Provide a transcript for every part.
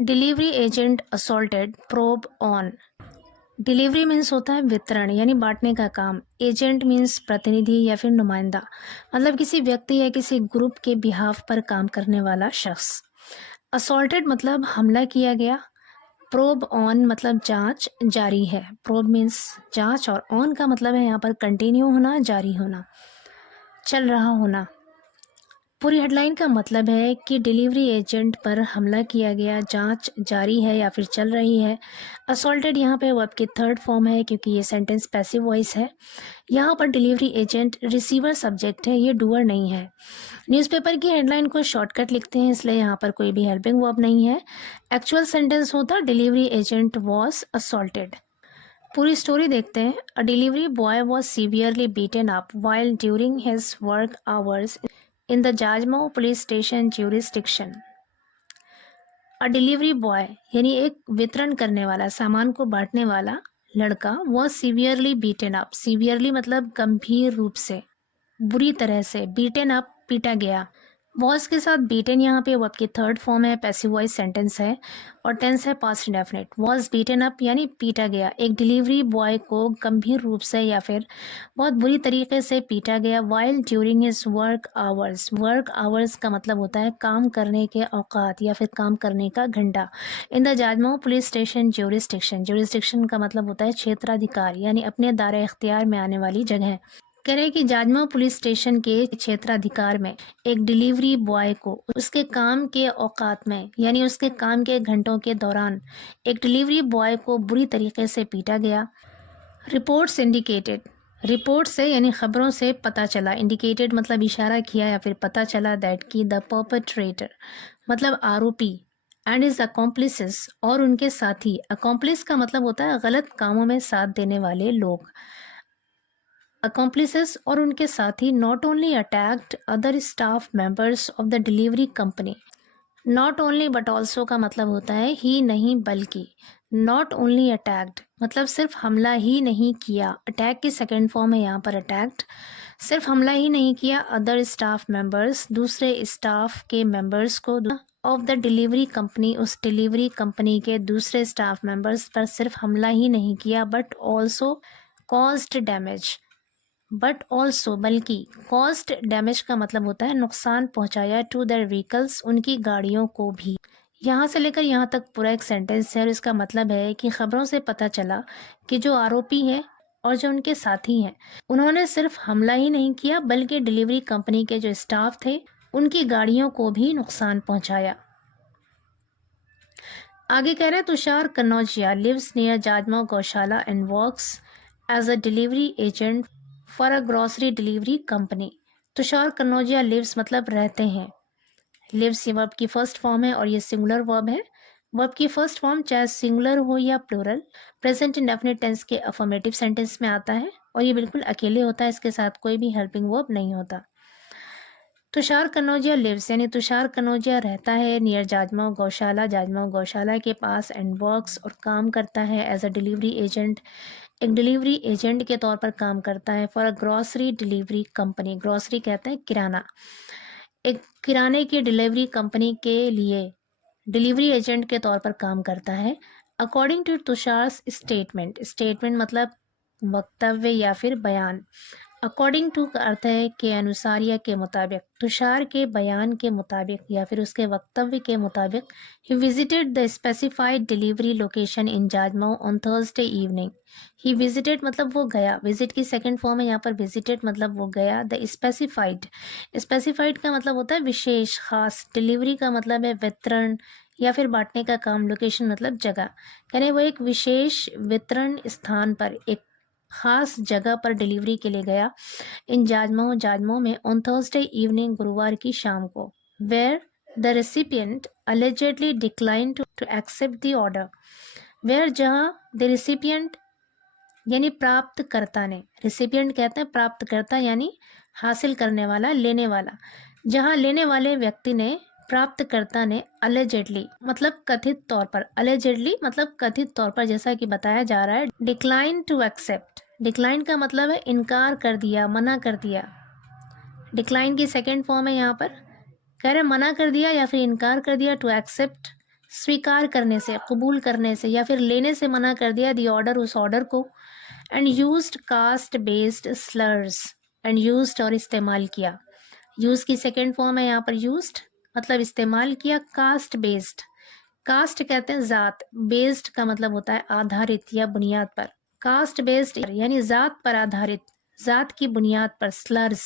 Delivery agent assaulted probe on. Delivery means होता है वितरण यानी बांटने का काम। एजेंट मीन्स प्रतिनिधि या फिर नुमाइंदा, मतलब किसी व्यक्ति या किसी ग्रुप के बिहाफ पर काम करने वाला शख्स। असॉल्टेड मतलब हमला किया गया। प्रोब ऑन मतलब जांच जारी है। प्रोब मीन्स जांच और ऑन का मतलब है यहाँ पर कंटिन्यू होना, जारी होना, चल रहा होना। पूरी हेडलाइन का मतलब है कि डिलीवरी एजेंट पर हमला किया गया, जांच जारी है या फिर चल रही है। असॉल्टेड यहाँ पे वर्ब की थर्ड फॉर्म है क्योंकि ये सेंटेंस पैसिव वॉइस है। यहाँ पर डिलीवरी एजेंट रिसीवर सब्जेक्ट है, ये डूअर नहीं है। न्यूज़पेपर की हेडलाइन को शॉर्टकट लिखते हैं इसलिए यहाँ पर कोई भी हेल्पिंग वर्ब नहीं है। एक्चुअल सेंटेंस होता डिलीवरी एजेंट वॉज असॉल्टेड। पूरी स्टोरी देखते हैं। A delivery boy was severely beaten up while during his work hours in the Jajmau police station jurisdiction। A delivery boy यानी एक वितरण करने वाला, सामान को बांटने वाला लड़का, was severely beaten up. Severely मतलब गंभीर रूप से, बुरी तरह से। बीटन अप पीटा गया। वॉज के साथ बीटन यहाँ पे वर्ब की थर्ड फॉर्म है, पैसिव वॉइस सेंटेंस है और टेंस है past indefinite. Was beaten up यानी पीटा गया। एक डिलीवरी बॉय को गंभीर रूप से या फिर बहुत बुरी तरीके से पीटा गया। While during his work hours. Work hours का मतलब होता है काम करने के औकात या फिर काम करने का घंटा। In the Jajmau police station jurisdiction. Jurisdiction का मतलब होता है क्षेत्राधिकार यानी अपने दायरे इख्तियार में आने वाली जगह। कह रहे कि जाजमऊ पुलिस स्टेशन के क्षेत्राधिकार में एक डिलीवरी बॉय को उसके काम के औकात में यानी उसके काम के घंटों के दौरान एक डिलीवरी बॉय को बुरी तरीके से पीटा गया। रिपोर्ट्स इंडिकेटेड, रिपोर्ट से यानी खबरों से पता चला। इंडिकेटेड मतलब इशारा किया या फिर पता चला दैट की द परपेट्रेटर मतलब आरोपी एंड इज अकॉम्प्लिसेस और उनके साथी। अकॉम्प्लिस का मतलब होता है गलत कामों में साथ देने वाले लोग। अकॉम्प्लिसेस और उनके साथी not only attacked other staff members of the delivery company. Not only but also का मतलब होता है ही नहीं बल्कि। नॉट ओनली अटैक्ड मतलब सिर्फ हमला ही नहीं किया। अटैक की सेकेंड फॉर्म है यहाँ पर अटैक्ड। सिर्फ हमला ही नहीं किया, अदर स्टाफ मेंबर्स दूसरे स्टाफ के मेंबर्स को ऑफ द डिलीवरी कंपनी उस डिलीवरी कंपनी के दूसरे स्टाफ मेंबर्स पर सिर्फ हमला ही नहीं किया but also caused damage. But also बल्कि कॉस्ट डैमेज का मतलब होता है नुकसान पहुंचाया टू देयर व्हीकल्स उनकी गाड़ियों को भी। यहाँ से लेकर यहाँ तक पूरा एक सेंटेंस है और इसका मतलब है कि खबरों से पता चला कि जो आरोपी हैं और जो उनके साथी हैं उन्होंने सिर्फ हमला ही नहीं किया बल्कि डिलीवरी कंपनी के जो स्टाफ थे उनकी गाड़ियों को भी नुकसान पहुंचाया। आगे कह रहे हैं Tushar Kannaujia lives near Jajmau Gaushala and works as a delivery agent for a grocery delivery company. Tushar Kannaujia lives मतलब रहते हैं। लिव्स ये वर्ब की फर्स्ट फॉर्म है और ये सिंगुलर वर्ब है। वर्ब की फर्स्ट फॉर्म चाहे सिंगुलर हो या प्लूरल प्रेजेंट इंडेफिनिट टेंस के अफर्मेटिव सेंटेंस में आता है और ये बिल्कुल अकेले होता है, इसके साथ कोई भी हेल्पिंग वर्ब नहीं होता। तुषार कन्नौजिया लिव्स यानी तुषार कन्नौजिया रहता है नियर जाजमऊ गौशाला, जाजमऊ गौशाला के पास, एंड वर्क्स और काम करता है एज अ डिलीवरी एजेंट, एक डिलीवरी एजेंट के तौर पर काम करता है for a grocery delivery company. Grocery कहते हैं किराना। एक किराने की डिलीवरी कंपनी के लिए डिलीवरी एजेंट के तौर पर काम करता है। According to Tushar statement, statement मतलब वक्तव्य या फिर बयान। अकॉर्डिंग टू का अर्थ है के अनुसार या के मुताबिक। तुषार के बयान के मुताबिक या फिर उसके वक्तव्य के मुताबिक he visited the specified delivery location in Jajmau on Thursday evening. He visited मतलब वो गया, विजिट की सेकंड फॉर्म है यहाँ पर विजिटेड मतलब वो गया। द स्पेसिफाइड, स्पेसिफाइड का मतलब होता है विशेष खास। डिलीवरी का मतलब है वितरण या फिर बांटने का काम। लोकेशन मतलब जगह। कह रहे वो एक विशेष वितरण स्थान पर, एक खास जगह पर डिलीवरी के लिए गया। इन जाजमऊ, जाजमऊ में ऑन थर्सडे इवनिंग गुरुवार की शाम को। Where the recipient allegedly declined to accept the order। Where जहाँ द रेसिपिएंट यानी प्राप्तकर्ता ने, रेसिपिएंट कहते हैं प्राप्तकर्ता यानी हासिल करने वाला, लेने वाला। जहाँ लेने वाले व्यक्ति ने, प्राप्तकर्ता ने allegedly मतलब कथित तौर पर, allegedly मतलब कथित तौर पर, जैसा कि बताया जा रहा है। डिक्लाइन टू एक्सेप्ट, डिक्लाइन का मतलब है इनकार कर दिया, मना कर दिया। डिक्लाइन की सेकेंड फॉर्म है यहाँ पर। कह रहे मना कर दिया या फिर इनकार कर दिया। टू एक्सेप्ट स्वीकार करने से, कबूल करने से या फिर लेने से मना कर दिया, दी ऑर्डर, उस ऑर्डर को। And used caste based slurs, and used और इस्तेमाल किया। यूज की सेकेंड फॉर्म है यहाँ पर यूज्ड, मतलब इस्तेमाल किया। कास्ट बेस्ड, कास्ट कहते हैं जात, बेस्ड का मतलब होता है आधारित या बुनियाद पर। कास्ट बेस्ड यानी जात पर आधारित, जात की बुनियाद पर। स्लर्स,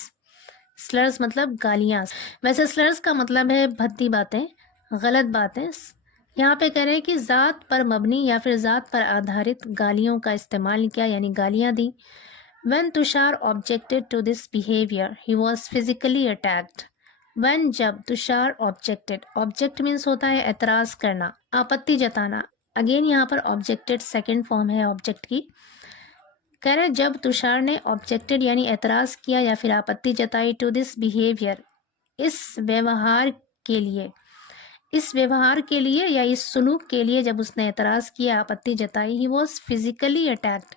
स्लर्स मतलब गालियाँ। वैसे स्लर्स का मतलब है भद्दी बातें, गलत बातें। यहाँ पे कह रहे हैं कि जात पर मबनी या फिर जात पर आधारित गालियों का इस्तेमाल किया, यानी गालियाँ दी। When Tushar objected to this behavior, he was physically attacked. When जब तुषार objected, object means होता है एतराज़ करना, आपत्ति जताना। अगेन यहाँ पर objected सेकेंड फॉर्म है object की। कह रहे जब तुषार ने ऑब्जेक्टेड यानी एतराज़ किया या फिर आपत्ति जताई टू दिस बिहेवियर, इस व्यवहार के लिए, इस व्यवहार के लिए या इस सुलूक के लिए जब उसने एतराज़ किया, आपत्ति जताई, he was physically attacked.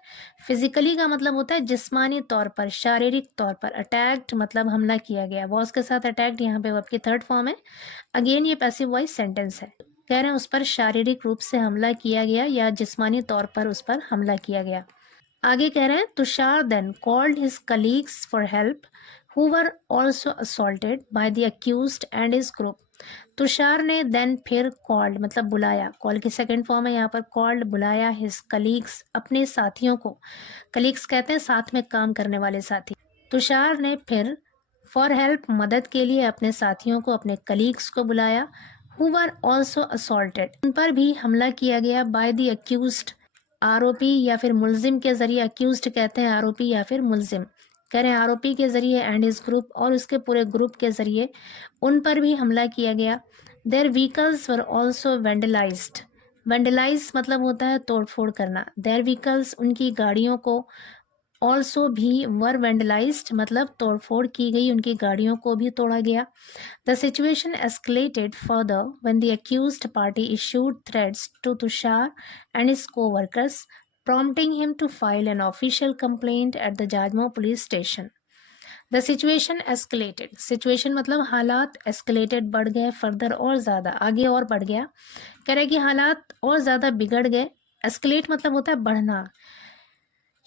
Physically का मतलब होता है जिस्मानी तौर पर, शारीरिक तौर पर। अटैक्ड मतलब हमला किया गया। वॉज के साथ अटैक्ड यहाँ पे आपकी थर्ड फॉर्म है। अगेन ये पैसिव वॉइस सेंटेंस है। कह रहे हैं उस पर शारीरिक रूप से हमला किया गया या जिस्मानी तौर पर उस पर हमला किया गया। आगे कह रहे हैं Tushar then called his colleagues for help who were also assaulted by the accused and his group. Tushar ने देन फिर कॉल्ड मतलब बुलाया, कॉल की सेकेंड फॉर्म है यहाँ पर कॉल्ड, बुलाया, हिज कलीग्स अपने साथियों को। कलीग्स कहते हैं साथ में काम करने वाले साथी। तुषार ने फिर फॉर हेल्प मदद के लिए अपने साथियों को, अपने कलीग्स को बुलाया। हु वर ऑल्सो असॉल्टेड, उन पर भी हमला किया गया। बाय द अक्यूज्ड, आरोपी या फिर मुलजिम के जरिए। अक्यूज्ड कहते हैं आरोपी या फिर मुलजिम। कह रहे हैं आरोपी के जरिए एंड हिज ग्रुप, और उसके पूरे ग्रुप के जरिए उन पर भी हमला किया गया। Their vehicles were also vandalized, vandalize मतलब होता है तोड़फोड़ करना। देयर व्हीकल्स उनकी गाड़ियों को, ऑल्सो भी, वर वेंडलाइज्ड मतलब तोड़फोड़ की गई, उनकी गाड़ियों को भी तोड़ा गया। The situation escalated further when the accused party issued threats to Tushar and his co-workers, prompting him to file an official complaint at the Jajmo police station. The situation escalated. Situation मतलब हालात, escalated बढ़ गए, further और ज़्यादा, आगे और बढ़ गया। कह रहे कि हालात और ज़्यादा बिगड़ गए। escalate मतलब होता है बढ़ना।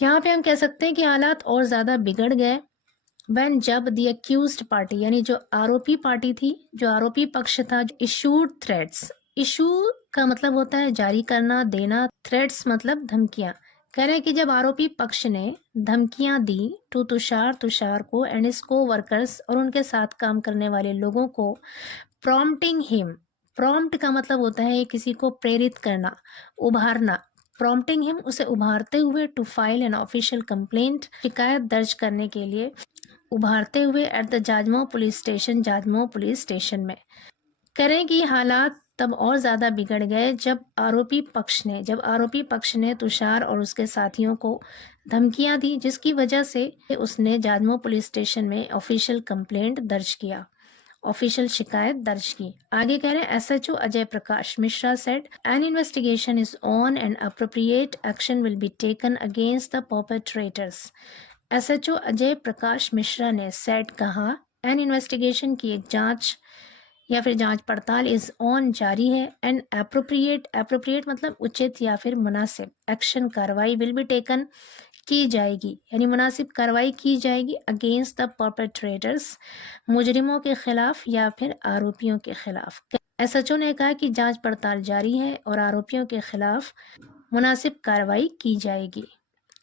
यहाँ पे हम कह सकते हैं कि हालात और ज़्यादा बिगड़ गए। When जब the accused party यानी जो आरोपी पार्टी थी, जो आरोपी पक्ष था, issued threats, issue का मतलब होता है जारी करना, देना। threats मतलब धमकियाँ। कह रहे हैं कि जब आरोपी पक्ष ने धमकियाँ दी टू तुषार, तुषार को, एंड his co-workers और उनके साथ काम करने वाले लोगों को, prompting him, prompt का मतलब होता है किसी को प्रेरित करना, उभारना। prompting him उसे उभारते हुए, to file an official complaint शिकायत दर्ज करने के लिए, उभारते हुए at the Jajmau police station, Jajmau police station में। करें कि हालात तब और ज़्यादा बिगड़ गए जब आरोपी पक्ष ने तुषार और उसके साथियों को धमकियां दी, जिसकी वजह से उसने जाजमो पुलिस स्टेशन में ऑफिशियल कंप्लेंट दर्ज किया, ऑफिशियल शिकायत दर्ज की। आगे कह रहे हैं SHO Ajay Prakash Mishra said an investigation is on and appropriate action will be taken against the perpetrators. SHO Ajay Prakash Mishra ने सेड कहा, एन इन्वेस्टिगेशन की एक जांच या फिर जांच पड़ताल इज ऑन जारी है, एंड अप्रोप्रिएट मतलब उचित या फिर मुनासिब, एक्शन कार्रवाई विल बी टेकन की जाएगी यानी मुनासिब कार्रवाई की जाएगी, अगेंस्ट द परपेट्रेटर्स मुजरिमों के खिलाफ या फिर आरोपियों के खिलाफ। SHO ने कहा कि जांच पड़ताल जारी है और आरोपियों के खिलाफ मुनासिब कार्रवाई की जाएगी।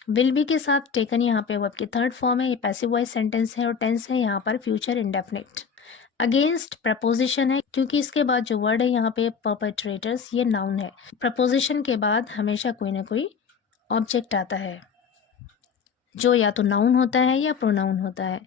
विल बी के साथ टेकन यहाँ पे वर्ब की थर्ड फॉर्म है, ये पैसिव वॉइस सेंटेंस है और टेंस है यहाँ पर फ्यूचर इंडेफिनिट। अगेंस्ट प्रपोजिशन है क्योंकि इसके बाद जो वर्ड है यहाँ पे परपेट्रेटर्स, ये नाउन है। प्रपोजिशन के बाद हमेशा कोई ना कोई ऑब्जेक्ट आता है जो या तो नाउन होता है या प्रोनाउन होता है।